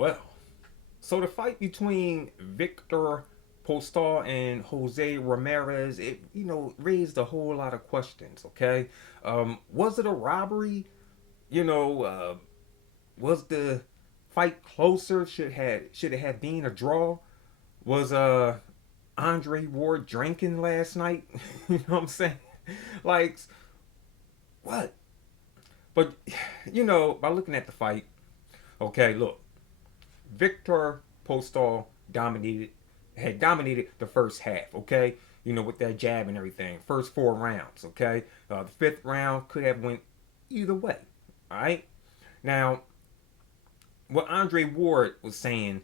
Well, so the fight between Viktor Postol and Jose Ramirez, it raised a whole lot of questions. Okay, was it a robbery? You know, was the fight closer? Should it have been a draw? Was Andre Ward drinking last night? You know what I'm saying? Like what? But by looking at the fight, okay, look, Viktor Postol had dominated the first half. Okay, with that jab and everything. First 4 rounds. Okay, the fifth round could have went either way. All right. Now, what Andre Ward was saying,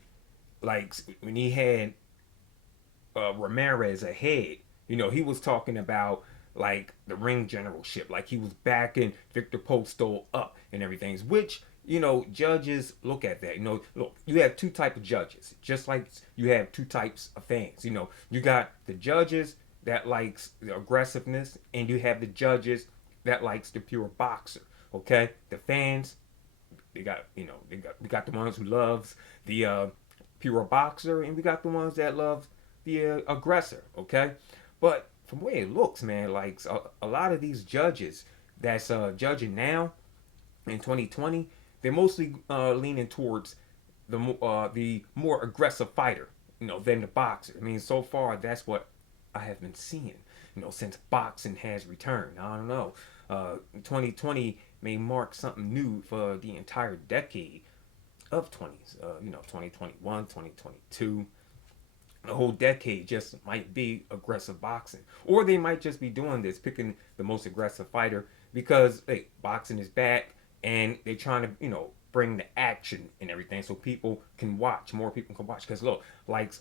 like when he had Ramirez ahead, he was talking about like the ring generalship, like he was backing Viktor Postol up and everything, which judges look at that. Look, you have two type of judges, just like you have two types of fans. You got the judges that likes the aggressiveness, and you have the judges that likes the pure boxer. Okay, the fans, we got the ones who loves the pure boxer, and we got the ones that love the aggressor. Okay, but from the way it looks, man, like a lot of these judges that's judging now in 2020, they're mostly leaning towards the more aggressive fighter, than the boxer. I mean, so far that's what I have been seeing, since boxing has returned. I don't know. 2020 may mark something new for the entire decade of 20s. 2021, 2022. The whole decade just might be aggressive boxing, or they might just be doing this, picking the most aggressive fighter because hey, boxing is back, and they're trying to bring the action and everything so people can watch. More people can watch because look, like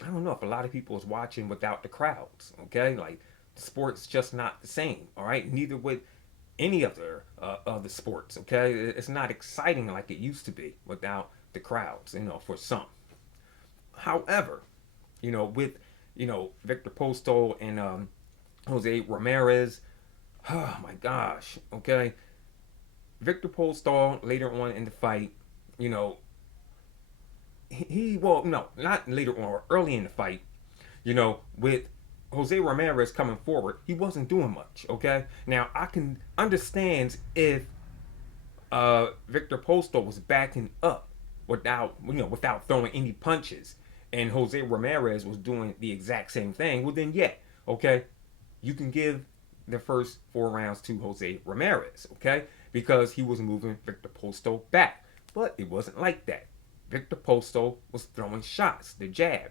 I don't know if a lot of people is watching without the crowds. Okay, like the sport's just not the same. All right, neither with any of the sports. Okay, it's not exciting like it used to be without the crowds. For some. However, with Viktor Postol and Jose Ramirez. Oh my gosh. Okay, Viktor Postol later on in the fight, you know, he well no, not later on, early in the fight, with Jose Ramirez coming forward, he wasn't doing much. Okay, now I can understand if Viktor Postol was backing up without throwing any punches, and Jose Ramirez was doing the exact same thing. Well, then yeah, okay, you can give the first 4 rounds to Jose Ramirez, okay, because he was moving Viktor Postol back, but it wasn't like that. Viktor Postol was throwing shots, the jab,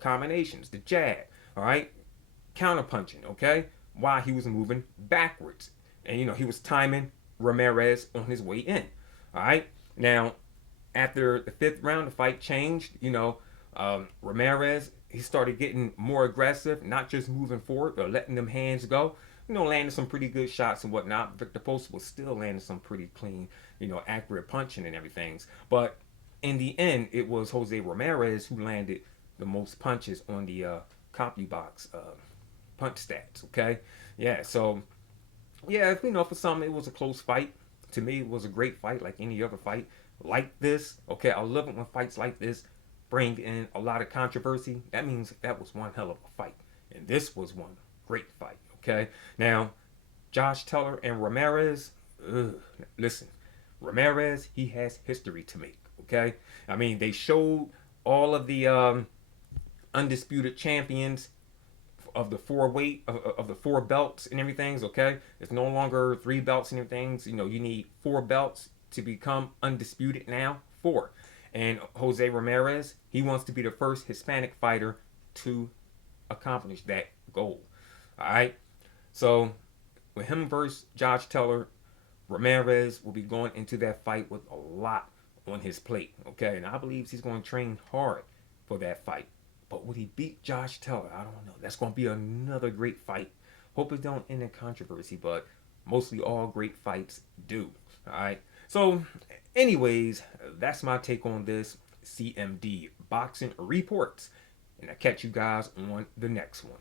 combinations, the jab, all right, counterpunching, okay, while he was moving backwards, and he was timing Ramirez on his way in. All right. Now, after the fifth round, the fight changed. Ramirez, he started getting more aggressive, not just moving forward or letting them hands go. Landing some pretty good shots and whatnot. Victor Post was still landing some pretty clean, accurate punching and everything. But in the end, it was Jose Ramirez who landed the most punches on the CompuBox punch stats. Okay, yeah. So yeah, for some it was a close fight. To me, it was a great fight, like any other fight like this. Okay, I love it when fights like this bring in a lot of controversy. That means that was one hell of a fight, and this was one great fight. Okay, now Josh Teller and Ramirez. Listen, Ramirez, he has history to make. Okay, I mean they showed all of the undisputed champions of the four weight of the four belts and everything's okay. It's no longer three belts and everything's. You need four belts to become undisputed now. Four. And Jose Ramirez, he wants to be the first Hispanic fighter to accomplish that goal. All right. So with him versus Josh Teller, Ramirez will be going into that fight with a lot on his plate. Okay, and I believe he's going to train hard for that fight. But would he beat Josh Teller? I don't know. That's going to be another great fight. Hope it don't end in controversy, but mostly all great fights do. All right. So, anyways, that's my take on this CMD boxing reports, and I'll catch you guys on the next one.